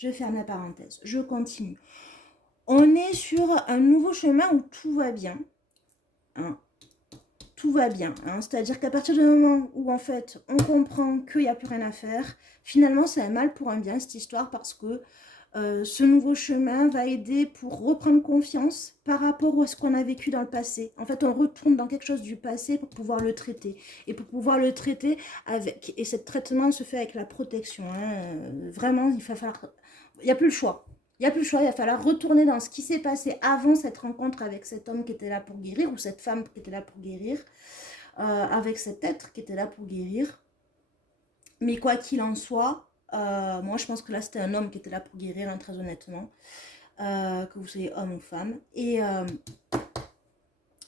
Je ferme la parenthèse. Je continue. On est sur un nouveau chemin où tout va bien. Hein. Tout va bien. Hein. C'est-à-dire qu'à partir du moment où, en fait, on comprend qu'il n'y a plus rien à faire, finalement, c'est un mal pour un bien, cette histoire, parce que ce nouveau chemin va aider pour reprendre confiance par rapport à ce qu'on a vécu dans le passé. En fait, on retourne dans quelque chose du passé pour pouvoir le traiter. Et pour pouvoir le traiter avec... Et ce traitement se fait avec la protection. Hein. Vraiment, il va falloir... Il n'y a plus le choix. Il n'y a plus le choix, il va falloir retourner dans ce qui s'est passé avant cette rencontre avec cet homme qui était là pour guérir, ou cette femme qui était là pour guérir, avec cet être qui était là pour guérir. Mais quoi qu'il en soit, moi je pense que là c'était un homme qui était là pour guérir, hein, très honnêtement, que vous soyez homme ou femme. Et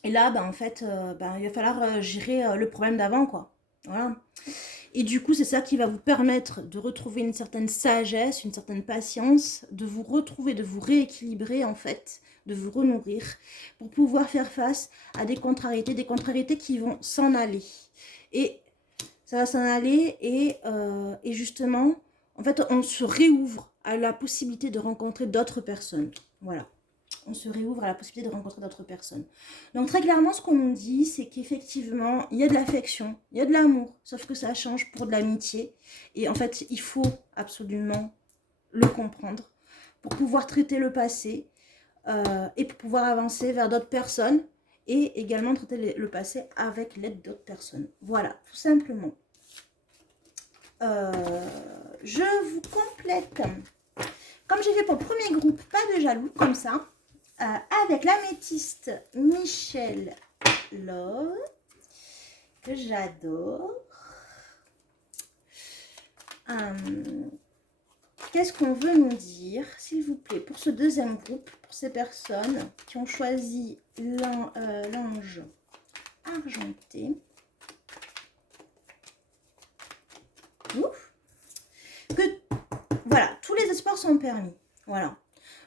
là, bah, en fait, il va falloir gérer le problème d'avant, quoi. Voilà. Et du coup, c'est ça qui va vous permettre de retrouver une certaine sagesse, une certaine patience, de vous retrouver, de vous rééquilibrer, en fait, de vous renourrir, pour pouvoir faire face à des contrariétés qui vont s'en aller. Et ça va s'en aller et justement, en fait, on se réouvre à la possibilité de rencontrer d'autres personnes. Voilà. On se réouvre à la possibilité de rencontrer d'autres personnes. Donc très clairement, ce qu'on nous dit, c'est qu'effectivement, il y a de l'affection, il y a de l'amour, sauf que ça change pour de l'amitié. Et en fait, il faut absolument le comprendre pour pouvoir traiter le passé et pour pouvoir avancer vers d'autres personnes et également traiter le passé avec l'aide d'autres personnes. Voilà, tout simplement. Je vous complète, comme j'ai fait pour le premier groupe, pas de jaloux, comme ça, avec l'améthyste Michel Love, que j'adore. Qu'est-ce qu'on veut nous dire, s'il vous plaît, pour ce deuxième groupe, pour ces personnes qui ont choisi l'ange argenté. Ouf. Que, voilà, tous les espoirs sont permis. Voilà.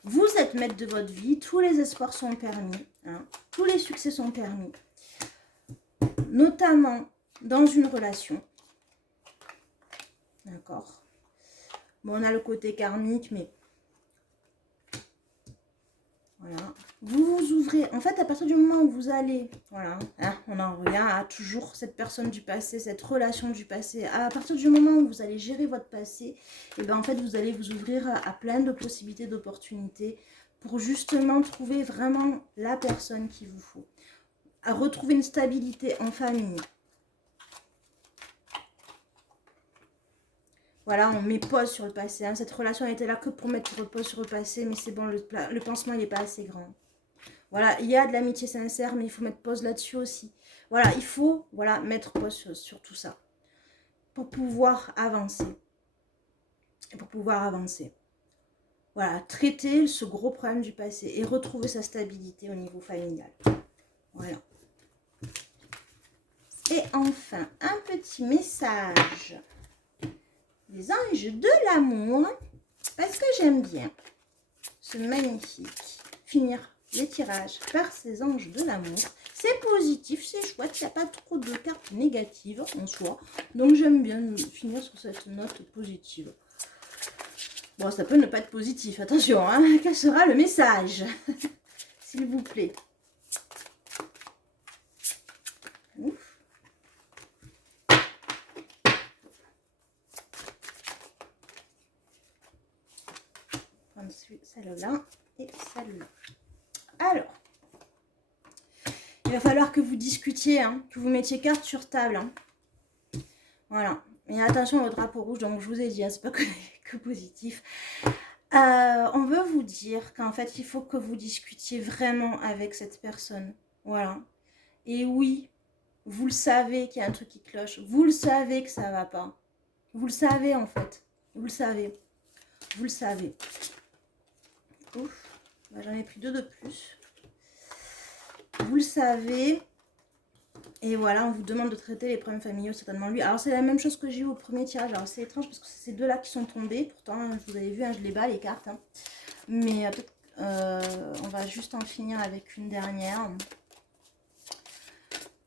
Vous êtes maître de votre vie, tous les espoirs sont permis, hein, tous les succès sont permis, notamment dans une relation. D'accord. Bon, on a le côté karmique, mais voilà. Vous vous ouvrez, en fait, à partir du moment où vous allez, voilà, hein, on en revient à toujours cette personne du passé, cette relation du passé. À partir du moment où vous allez gérer votre passé, et ben en fait, vous allez vous ouvrir à plein de possibilités, d'opportunités pour justement trouver vraiment la personne qu'il vous faut. À retrouver une stabilité en famille. Voilà, on met pause sur le passé. Hein. Cette relation était là que pour mettre pause sur le passé, mais c'est bon, le pansement, il n'est pas assez grand. Voilà, il y a de l'amitié sincère, mais il faut mettre pause là-dessus aussi. Voilà, il faut mettre pause sur tout ça pour pouvoir avancer. Et pour pouvoir avancer. Voilà, traiter ce gros problème du passé et retrouver sa stabilité au niveau familial. Voilà. Et enfin, un petit message des anges de l'amour, parce que j'aime bien ce magnifique finir les tirages par ces anges de l'amour. C'est positif, c'est chouette, il n'y a pas trop de cartes négatives en soi, donc j'aime bien finir sur cette note positive. Bon, ça peut ne pas être positif, attention, hein. Quel sera le message s'il vous plaît? Ouf. Celle-là et celle-là. Alors, il va falloir que vous discutiez, hein, que vous mettiez carte sur table. Hein. Voilà. Mais attention au drapeau rouge, donc je vous ai dit, hein, c'est pas que positif. On veut vous dire qu'en fait, il faut que vous discutiez vraiment avec cette personne. Voilà. Et oui, vous le savez qu'il y a un truc qui cloche. Vous le savez que ça va pas. Vous le savez, en fait. Vous le savez. Vous le savez. Ouf. Bah, j'en ai pris 2 de plus. Vous le savez. Et voilà, on vous demande de traiter les problèmes familiaux, certainement lui. Alors, c'est la même chose que j'ai eu au premier tirage. Alors, c'est étrange parce que c'est ces deux-là qui sont tombés. Pourtant, vous avez vu, hein, je les bats, les cartes. Hein. Mais peut-être on va juste en finir avec une dernière.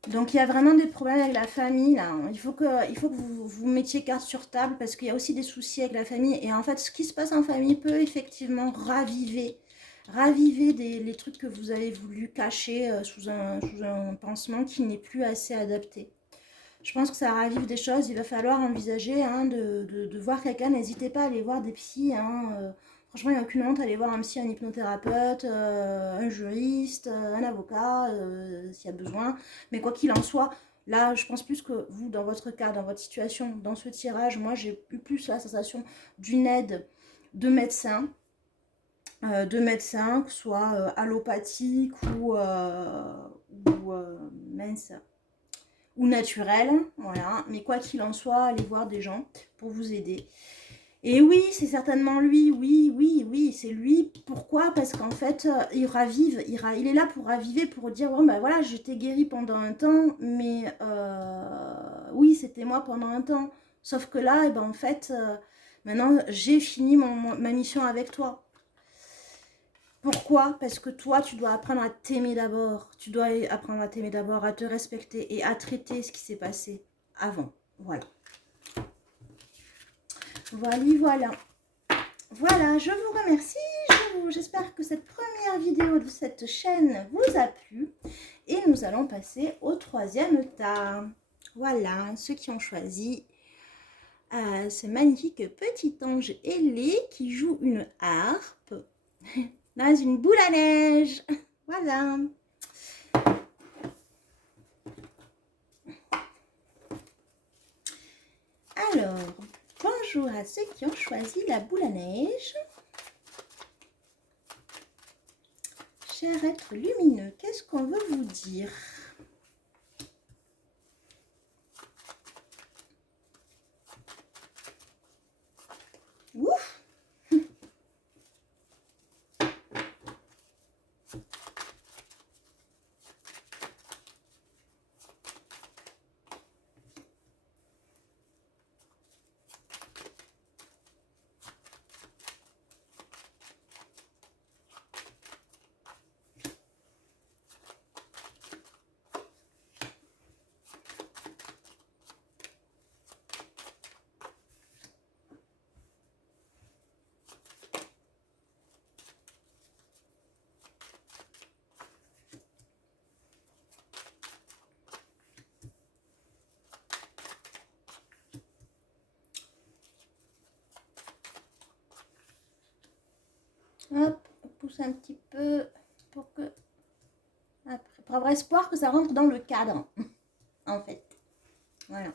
Donc, il y a vraiment des problèmes avec la famille, là. Il faut que vous mettiez carte sur table parce qu'il y a aussi des soucis avec la famille. Et en fait, ce qui se passe en famille peut effectivement raviver les trucs que vous avez voulu cacher sous un pansement qui n'est plus assez adapté. Je pense que ça ravive des choses. Il va falloir envisager hein, de voir quelqu'un. N'hésitez pas à aller voir des psys. Hein, franchement, il n'y a aucune honte à aller voir un psy, un hypnothérapeute, un juriste, un avocat, s'il y a besoin. Mais quoi qu'il en soit, là, je pense plus que vous, dans votre cas, dans votre situation, dans ce tirage, moi, j'ai eu plus la sensation d'une aide de médecins, que ce soit allopathique ou mince, ou naturel, voilà. Mais quoi qu'il en soit, allez voir des gens pour vous aider. Et oui, c'est certainement lui, oui, oui, oui, c'est lui. Pourquoi? Parce qu'en fait, il ravive, il est là pour raviver, pour dire, bon, ben voilà, j'étais guéri pendant un temps, mais oui, c'était moi pendant un temps. Sauf que là, et ben, en fait, maintenant, j'ai fini ma mission avec toi. Pourquoi? Parce que toi, tu dois apprendre à t'aimer d'abord. Tu dois apprendre à t'aimer d'abord, à te respecter et à traiter ce qui s'est passé avant. Voilà. Voilà, voilà. Voilà, je vous remercie. J'espère que cette première vidéo de cette chaîne vous a plu. Et nous allons passer au troisième tas. Voilà, ceux qui ont choisi ce magnifique petit ange ailé qui joue une harpe dans une boule à neige. Voilà. Alors, bonjour à ceux qui ont choisi la boule à neige. Cher être lumineux, qu'est-ce qu'on veut vous dire? Ouf! Hop, on pousse un petit peu pour que... Après, pour avoir espoir que ça rentre dans le cadre, en fait. Voilà.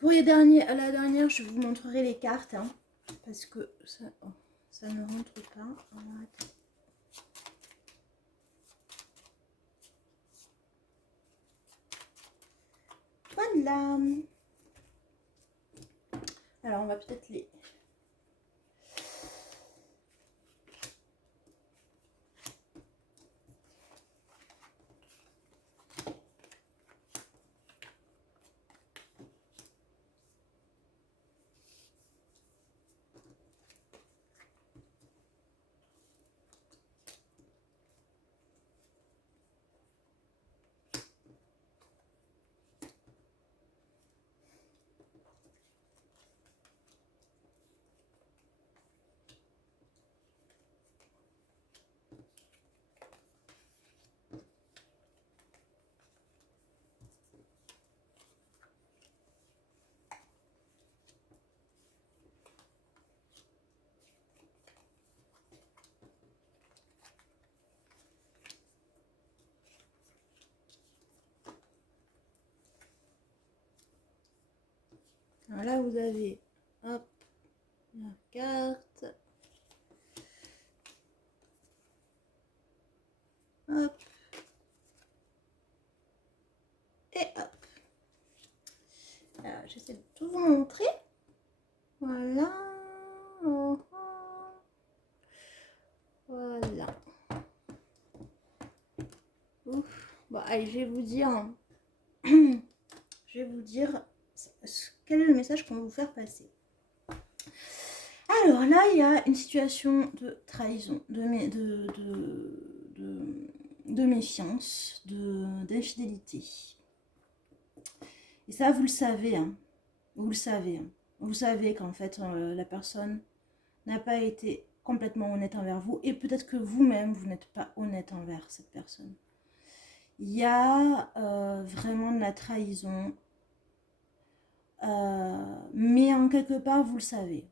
Pour la dernière, je vous montrerai les cartes, hein, parce que ça ne rentre pas. Voilà. Alors, on va peut-être les... Alors là, vous avez, hop, la carte. Hop. Et hop. Alors, j'essaie de tout vous montrer. Voilà. Voilà. Ouf. Bon, allez, je vais vous dire... je vais vous dire quel est le message qu'on va vous faire passer. Alors là, il y a une situation de trahison, de méfiance, d'infidélité. Et ça, vous le savez, hein. Vous le savez. Hein. Vous savez qu'en fait, la personne n'a pas été complètement honnête envers vous. Et peut-être que vous-même, vous n'êtes pas honnête envers cette personne. Il y a vraiment de la trahison. Mais en quelque part, vous le savez.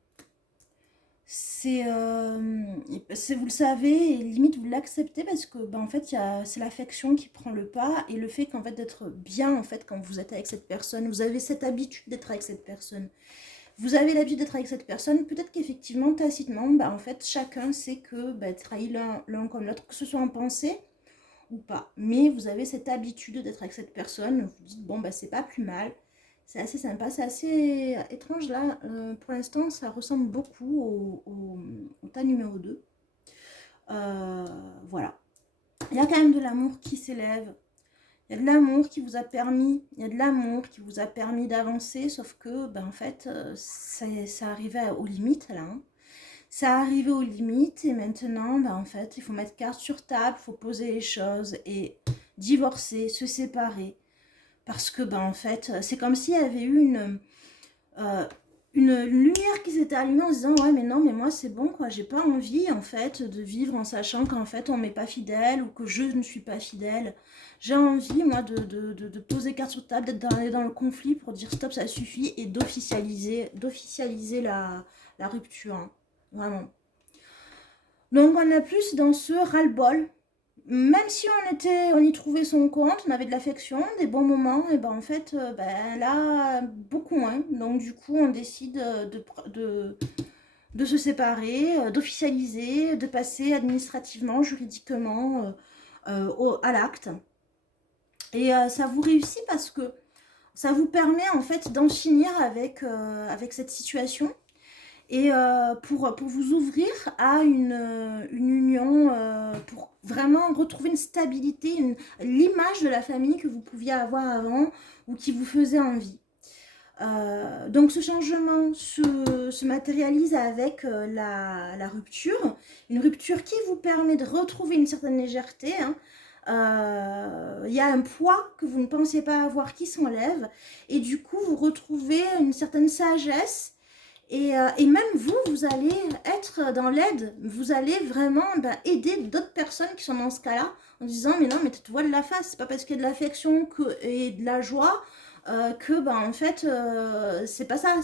Vous le savez, et limite vous l'acceptez parce que en fait c'est l'affection qui prend le pas, et le fait qu'en fait d'être bien en fait quand vous êtes avec cette personne, vous avez cette habitude d'être avec cette personne. Vous avez l'habitude d'être avec cette personne, peut-être qu'effectivement tacitement, en fait chacun sait que trahit l'un comme l'autre, que ce soit en pensée ou pas. Mais vous avez cette habitude d'être avec cette personne, vous dites bon c'est pas plus mal. C'est assez sympa, c'est assez étrange là. Pour l'instant, ça ressemble beaucoup au tas numéro 2. Voilà. Il y a quand même de l'amour qui s'élève. Il y a de l'amour qui vous a permis, d'avancer, sauf que, en fait, ça arrivait aux limites là. Hein. Ça arrivait aux limites et maintenant, en fait, il faut mettre carte sur table, il faut poser les choses et divorcer, se séparer. Parce que, en fait, c'est comme s'il y avait eu une lumière qui s'était allumée en se disant « Ouais, mais non, mais moi, c'est bon, quoi. J'ai pas envie, en fait, de vivre en sachant qu'en fait, on m'est pas fidèle ou que je ne suis pas fidèle. J'ai envie, moi, de poser carte sur table, d'être dans le conflit pour dire « Stop, ça suffit » et d'officialiser la rupture. Hein. Vraiment. Donc, on a plus dans ce ras-le-bol. Même si on y trouvait son compte, on avait de l'affection, des bons moments, et en fait, là, beaucoup moins. Donc du coup, on décide de se séparer, d'officialiser, de passer administrativement, juridiquement à l'acte. Et ça vous réussit parce que ça vous permet en fait d'en finir avec cette situation. Et pour vous ouvrir à une union, pour vraiment retrouver une stabilité, l'image de la famille que vous pouviez avoir avant ou qui vous faisait envie. Donc ce changement se matérialise avec la rupture, une rupture qui vous permet de retrouver une certaine légèreté. Hein. Il y a un poids que vous ne pensiez pas avoir qui s'enlève et du coup vous retrouvez une certaine sagesse. Et même vous allez être dans l'aide, vous allez vraiment aider d'autres personnes qui sont dans ce cas-là, en disant mais non, mais tu te vois de la face, c'est pas parce qu'il y a de l'affection et de la joie que en fait c'est pas ça,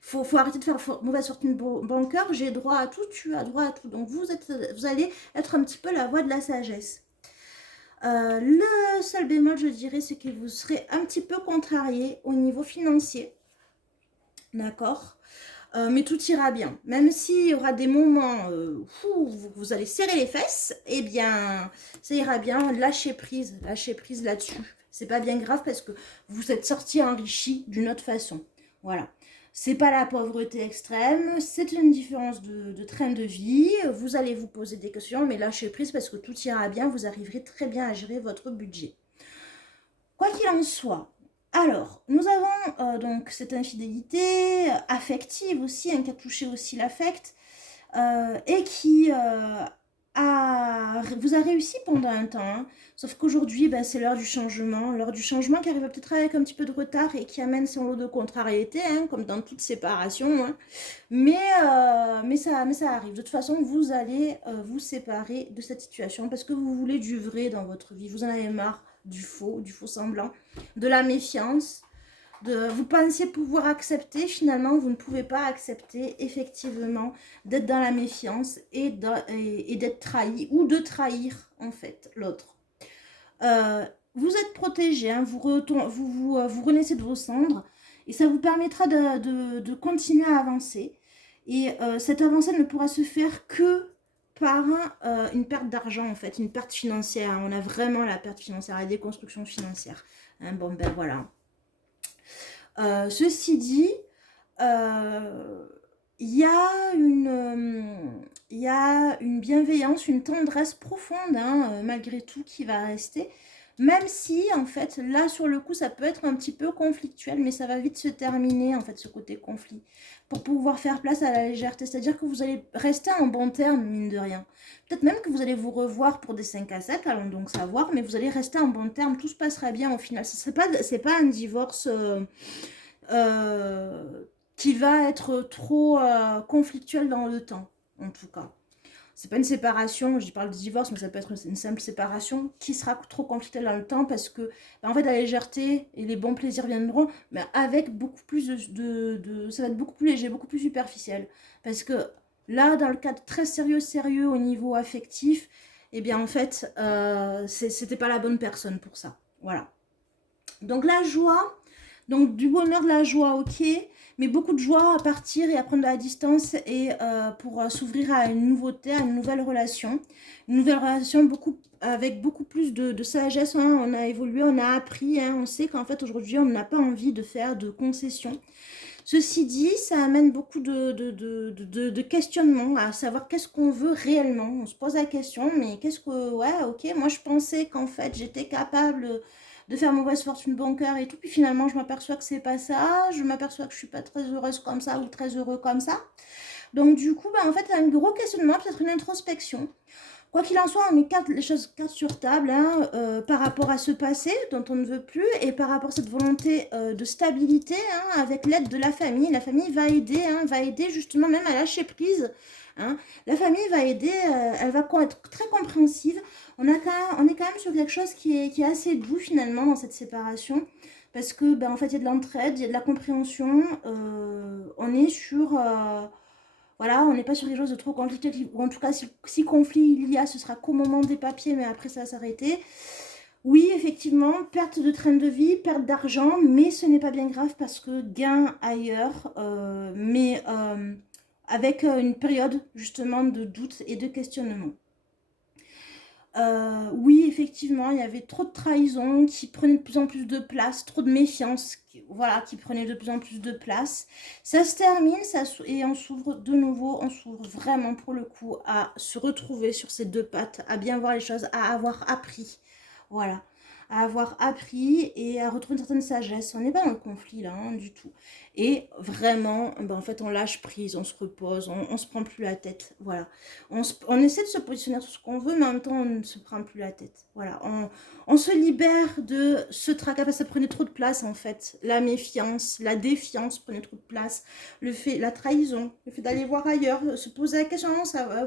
faut arrêter de faire mauvaise fortune bon cœur, j'ai droit à tout, tu as droit à tout, donc vous allez être un petit peu la voix de la sagesse. Le seul bémol je dirais c'est que vous serez un petit peu contrarié au niveau financier, d'accord. Mais tout ira bien. Même s'il y aura des moments où vous allez serrer les fesses, eh bien, ça ira bien. Lâchez prise là-dessus. C'est pas bien grave parce que vous êtes sorti enrichi d'une autre façon. Voilà. C'est pas la pauvreté extrême, c'est une différence de train de vie. Vous allez vous poser des questions, mais lâchez prise parce que tout ira bien. Vous arriverez très bien à gérer votre budget. Quoi qu'il en soit, alors, nous avons donc cette infidélité affective aussi, hein, qui a touché aussi l'affect, et qui vous a réussi pendant un temps. Hein. Sauf qu'aujourd'hui, c'est l'heure du changement qui arrive peut-être avec un petit peu de retard et qui amène son lot de contrariétés, hein, comme dans toute séparation. Hein. Mais ça arrive. De toute façon, vous allez vous séparer de cette situation parce que vous voulez du vrai dans votre vie. Vous en avez marre du faux semblant, de la méfiance, vous pensiez pouvoir accepter, finalement vous ne pouvez pas accepter effectivement d'être dans la méfiance et d'être trahi ou de trahir en fait l'autre. Vous êtes protégé, hein, vous renaissez de vos cendres et ça vous permettra de continuer à avancer et cette avancée ne pourra se faire que par une perte d'argent en fait, une perte financière. On a vraiment la perte financière, la déconstruction financière. Hein, bon ben voilà. Ceci dit, il y a une bienveillance, une tendresse profonde, hein, malgré tout, qui va rester. Même si, en fait, là, sur le coup, ça peut être un petit peu conflictuel, mais ça va vite se terminer, en fait, ce côté conflit, pour pouvoir faire place à la légèreté. C'est-à-dire que vous allez rester en bon terme, mine de rien. Peut-être même que vous allez vous revoir pour des 5 à 7, allons donc savoir, mais vous allez rester en bon terme, tout se passera bien au final. C'est pas un divorce... qui va être trop conflictuel dans le temps, en tout cas. C'est pas une séparation, je parle de divorce, mais ça peut être une simple séparation qui sera trop conflictuelle dans le temps parce que, en fait, la légèreté et les bons plaisirs viendront, mais avec beaucoup plus ça va être beaucoup plus léger, beaucoup plus superficiel. Parce que là, dans le cadre très sérieux au niveau affectif, eh bien, en fait, c'était pas la bonne personne pour ça. Voilà. Donc, la joie, donc du bonheur, de la joie, ok, mais beaucoup de joie à partir et à prendre de la distance et pour s'ouvrir à une nouveauté, à une nouvelle relation. Une nouvelle relation avec beaucoup plus de sagesse, hein. On a évolué, on a appris, hein. On sait qu'en fait aujourd'hui on n'a pas envie de faire de concessions. Ceci dit, ça amène beaucoup de questionnements, à savoir qu'est-ce qu'on veut réellement. On se pose la question, mais qu'est-ce que... Ouais, ok, moi je pensais qu'en fait j'étais capable de faire mauvaise fortune bon cœur et tout, puis finalement je m'aperçois que c'est pas ça, je m'aperçois que je suis pas très heureuse comme ça ou très heureux comme ça. Donc du coup, en fait, il y a un gros questionnement, peut-être une introspection. Quoi qu'il en soit, on met les choses carte sur table, hein, par rapport à ce passé dont on ne veut plus et par rapport à cette volonté de stabilité, hein, avec l'aide de la famille. La famille va aider, hein, va aider justement même à lâcher prise. Hein. La famille va aider, elle va être très compréhensive. On est quand même sur quelque chose qui est assez doux finalement dans cette séparation. Parce que, en fait, il y a de l'entraide, il y a de la compréhension. On est sur... voilà, on n'est pas sur quelque chose de trop compliqué, ou en tout cas, si conflit il y a, ce sera qu'au moment des papiers, mais après ça va s'arrêter. Oui, effectivement, perte de train de vie, perte d'argent, mais ce n'est pas bien grave parce que gain ailleurs, mais avec une période justement de doute et de questionnement. Oui, effectivement, il y avait trop de trahison qui prenait de plus en plus de place, trop de méfiance, voilà, qui prenait de plus en plus de place. Ça se termine et on s'ouvre de nouveau, on s'ouvre vraiment pour le coup à se retrouver sur ses deux pattes, à bien voir les choses, à avoir appris. Voilà, à avoir appris et à retrouver une certaine sagesse. On n'est pas dans le conflit là, hein, du tout. Et vraiment, en fait, on lâche prise, on se repose, on se prend plus la tête. Voilà. On essaie de se positionner sur ce qu'on veut, mais en même temps, on ne se prend plus la tête. Voilà. On se libère de ce tracas, parce que ça prenait trop de place, en fait. La méfiance, la défiance prenait trop de place. La trahison, le fait d'aller voir ailleurs, se poser la question,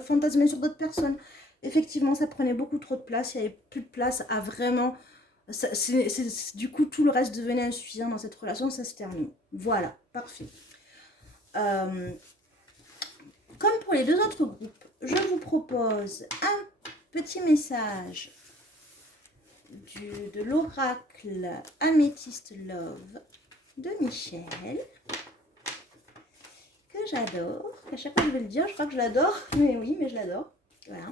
fantasmer sur d'autres personnes. Effectivement, ça prenait beaucoup trop de place. Il n'y avait plus de place à vraiment... du coup, tout le reste devenait insuffisant dans cette relation. Ça se termine. Voilà, parfait. Comme pour les deux autres groupes, je vous propose un petit message de l'oracle Amethyst Love de Michel, que j'adore. À chaque fois que je vais le dire, je crois que je l'adore. Mais oui, mais je l'adore. Voilà.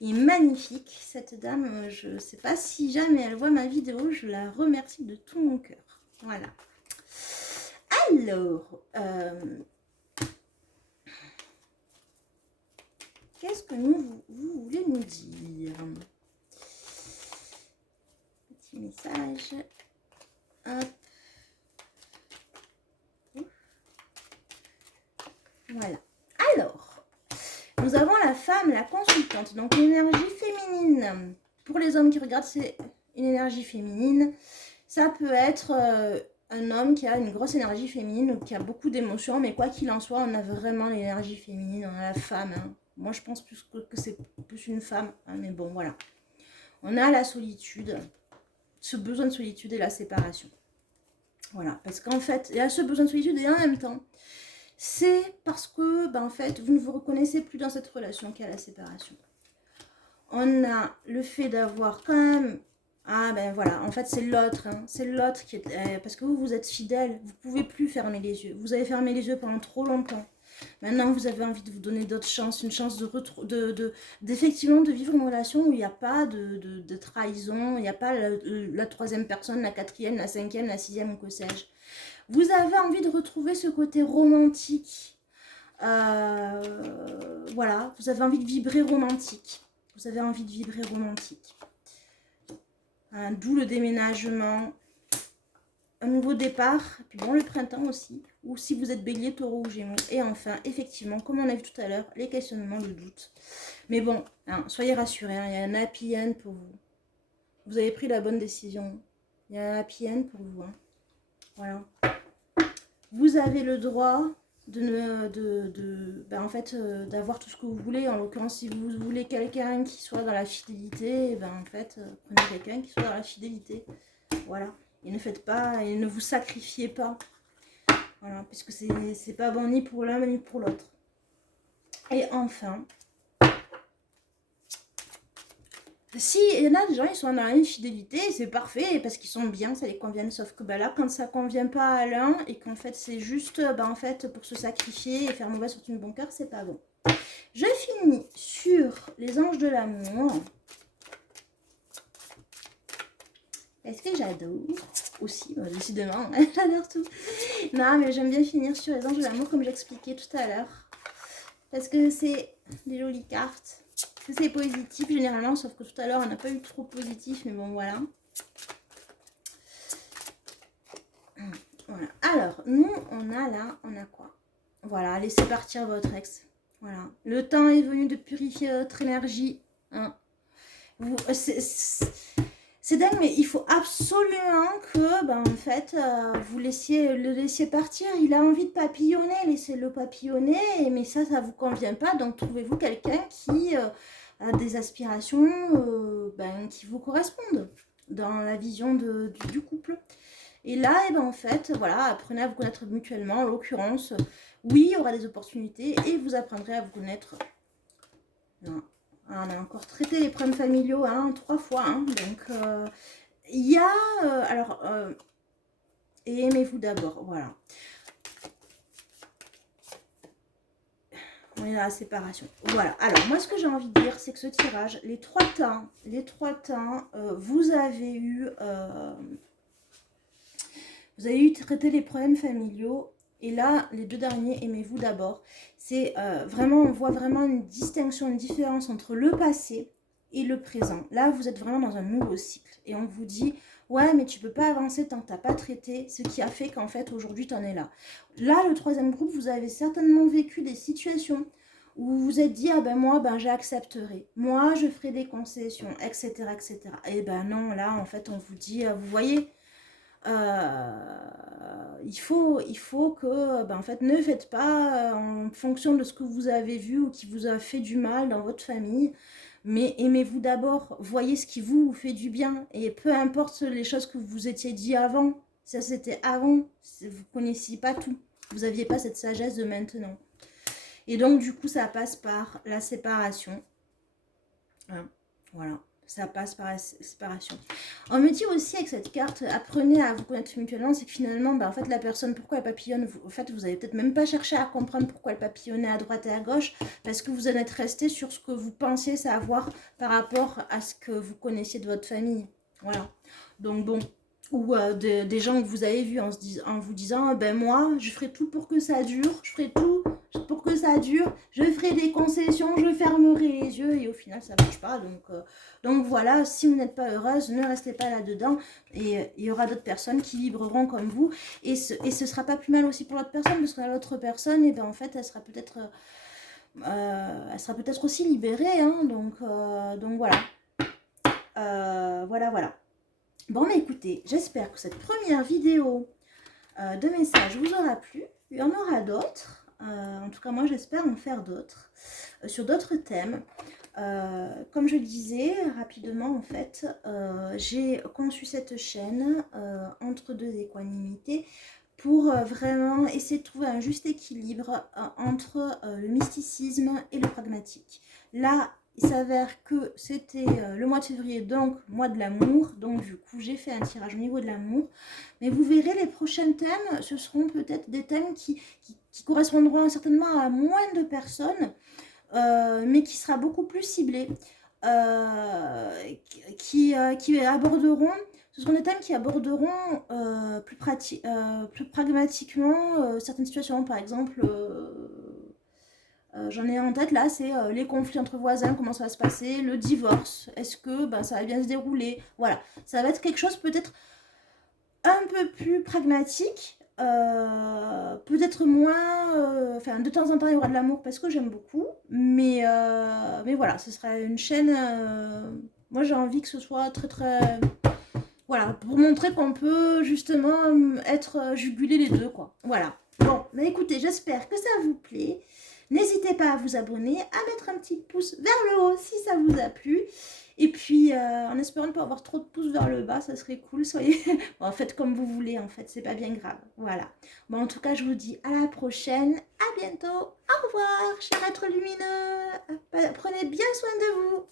Il est magnifique, cette dame. Je ne sais pas si jamais elle voit ma vidéo, je la remercie de tout mon cœur. Voilà. Alors, qu'est-ce que vous voulez nous dire? Petit message. Hop. Voilà. Alors, nous avons la femme, la consultante. Donc, l'énergie féminine. Pour les hommes qui regardent, c'est une énergie féminine. Ça peut être un homme qui a une grosse énergie féminine ou qui a beaucoup d'émotions. Mais quoi qu'il en soit, on a vraiment l'énergie féminine. On a la femme. Hein. Moi, je pense plus que c'est plus une femme. Hein, mais bon, voilà. On a la solitude. Ce besoin de solitude et la séparation. Voilà. Parce qu'en fait, il y a ce besoin de solitude et en même temps, c'est parce que, en fait, vous ne vous reconnaissez plus dans cette relation qu'à la séparation. On a le fait d'avoir quand même... Ah, voilà, en fait, c'est l'autre. Hein. C'est l'autre qui est... parce que vous êtes fidèle, vous ne pouvez plus fermer les yeux. Vous avez fermé les yeux pendant trop longtemps. Maintenant, vous avez envie de vous donner d'autres chances, une chance d'effectivement de vivre une relation où il n'y a pas de trahison, il n'y a pas la troisième personne, la quatrième, la cinquième, la sixième ou que sais-je. Vous avez envie de retrouver ce côté romantique. Voilà, vous avez envie de vibrer romantique. Vous avez envie de vibrer romantique. D'où le déménagement. Un nouveau départ, puis bon, le printemps aussi, ou si vous êtes bélier, taureau ou gémeaux. Et enfin, effectivement, comme on a vu tout à l'heure, les questionnements, le doute. Mais bon, hein, soyez rassurés, hein, il y a un happy end pour vous. Vous avez pris la bonne décision. Il y a un happy end pour vous. Hein. Voilà. Vous avez le droit en fait, d'avoir tout ce que vous voulez. En l'occurrence, si vous voulez quelqu'un qui soit dans la fidélité, ben, en fait, prenez quelqu'un qui soit dans la fidélité. Voilà. Et ne faites pas, et ne vous sacrifiez pas. Voilà, puisque c'est pas bon ni pour l'un ni pour l'autre. Et enfin, si il y en a des gens, ils sont dans l'infidélité, c'est parfait, parce qu'ils sont bien, ça les convient. Sauf que bah, là, quand ça convient pas à l'un, et qu'en fait c'est juste bah, en fait, pour se sacrifier et faire mauvaise fortune bon cœur, c'est pas bon. Je finis sur les anges de l'amour. Est-ce que j'adore aussi, décidément, j'adore tout. Non, mais j'aime bien finir sur les anges de l'amour comme j'expliquais tout à l'heure. Parce que c'est des jolies cartes. C'est positif généralement, sauf que tout à l'heure, on n'a pas eu trop positif, mais bon, voilà. Voilà. Alors, nous, on a là, on a quoi? Voilà, laissez partir votre ex. Voilà. Le temps est venu de purifier votre énergie. Hein. C'est dingue, mais il faut absolument que, ben, en fait, vous le laissiez partir. Il a envie de papillonner, laissez-le papillonner. Mais ça vous convient pas. Donc, trouvez-vous quelqu'un qui a des aspirations ben, qui vous correspondent dans la vision du couple. Et là, et ben, en fait, voilà, apprenez à vous connaître mutuellement. En l'occurrence, oui, il y aura des opportunités et vous apprendrez à vous connaître. Non. On a encore traité les problèmes familiaux 3 fois. Hein, donc, il y a... et aimez-vous d'abord. Voilà. On est dans la séparation. Voilà. Alors, moi, ce que j'ai envie de dire, c'est que ce tirage, les trois temps, vous avez eu traité les problèmes familiaux. Et là, les deux derniers, aimez-vous d'abord. C'est vraiment, on voit vraiment une distinction, une différence entre le passé et le présent. Là, vous êtes vraiment dans un nouveau cycle. Et on vous dit, ouais, mais tu peux pas avancer tant que tu n'as pas traité ce qui a fait qu'en fait, aujourd'hui, tu en es là. Là, le troisième groupe, vous avez certainement vécu des situations où vous vous êtes dit, ah ben moi, ben j'accepterai. Moi, je ferai des concessions, etc., etc. Et ben non, là, en fait, on vous dit, vous voyez... il faut que, ben, en fait, ne faites pas en fonction de ce que vous avez vu ou qui vous a fait du mal dans votre famille, mais aimez-vous d'abord, voyez ce qui vous fait du bien, et peu importe les choses que vous étiez dit avant, ça c'était avant, vous ne connaissiez pas tout, vous n'aviez pas cette sagesse de maintenant. Et donc du coup ça passe par la séparation, hein, voilà. Ça passe par la séparation. On me dit aussi avec cette carte, apprenez à vous connaître mutuellement, c'est que finalement, ben, en fait, la personne, pourquoi elle papillonne, en fait, vous n'avez peut-être même pas cherché à comprendre pourquoi elle papillonnait à droite et à gauche, parce que vous en êtes resté sur ce que vous pensiez savoir par rapport à ce que vous connaissiez de votre famille. Voilà. Donc bon, ou des gens que vous avez vus en vous disant, ben moi, je ferai tout pour que ça dure, je ferai tout pour que ça dure, je ferai des concessions, je fermerai les yeux, et au final, ça ne marche pas, donc voilà, si vous n'êtes pas heureuse, ne restez pas là-dedans. Et il y aura d'autres personnes qui vibreront comme vous. Et ce sera pas plus mal aussi pour l'autre personne, parce que l'autre personne, et ben, en fait, elle sera peut-être aussi libérée. Hein, donc voilà. Voilà. Bon, mais écoutez, j'espère que cette première vidéo de message vous aura plu. Il y en aura d'autres. En tout cas, moi, j'espère en faire d'autres. Sur d'autres thèmes. Comme je le disais rapidement, en fait, j'ai conçu cette chaîne entre deux équanimités pour vraiment essayer de trouver un juste équilibre entre le mysticisme et le pragmatique. Là, il s'avère que c'était le mois de février, donc mois de l'amour. Donc du coup, j'ai fait un tirage au niveau de l'amour. Mais vous verrez, les prochains thèmes, ce seront peut-être des thèmes qui correspondront certainement à moins de personnes, mais qui sera beaucoup plus ciblé. Qui aborderont, ce seront des thèmes qui aborderont plus pragmatiquement certaines situations. Par exemple, j'en ai en tête là, c'est les conflits entre voisins, comment ça va se passer, le divorce, est-ce que ça va bien se dérouler, voilà. Ça va être quelque chose peut-être un peu plus pragmatique, peut-être moins, enfin de temps en temps il y aura de l'amour parce que j'aime beaucoup, mais voilà, ce sera une chaîne, moi j'ai envie que ce soit très très, voilà, pour montrer qu'on peut justement être jugulé les deux, quoi, voilà. Bon, mais écoutez, j'espère que ça vous plaît. N'hésitez pas à vous abonner, à mettre un petit pouce vers le haut si ça vous a plu. Et puis, en espérant ne pas avoir trop de pouces vers le bas, ça serait cool. Soyez... bon, faites comme vous voulez, en fait, c'est pas bien grave. Voilà. Bon, en tout cas, je vous dis à la prochaine. À bientôt. Au revoir, chers êtres lumineux. Prenez bien soin de vous.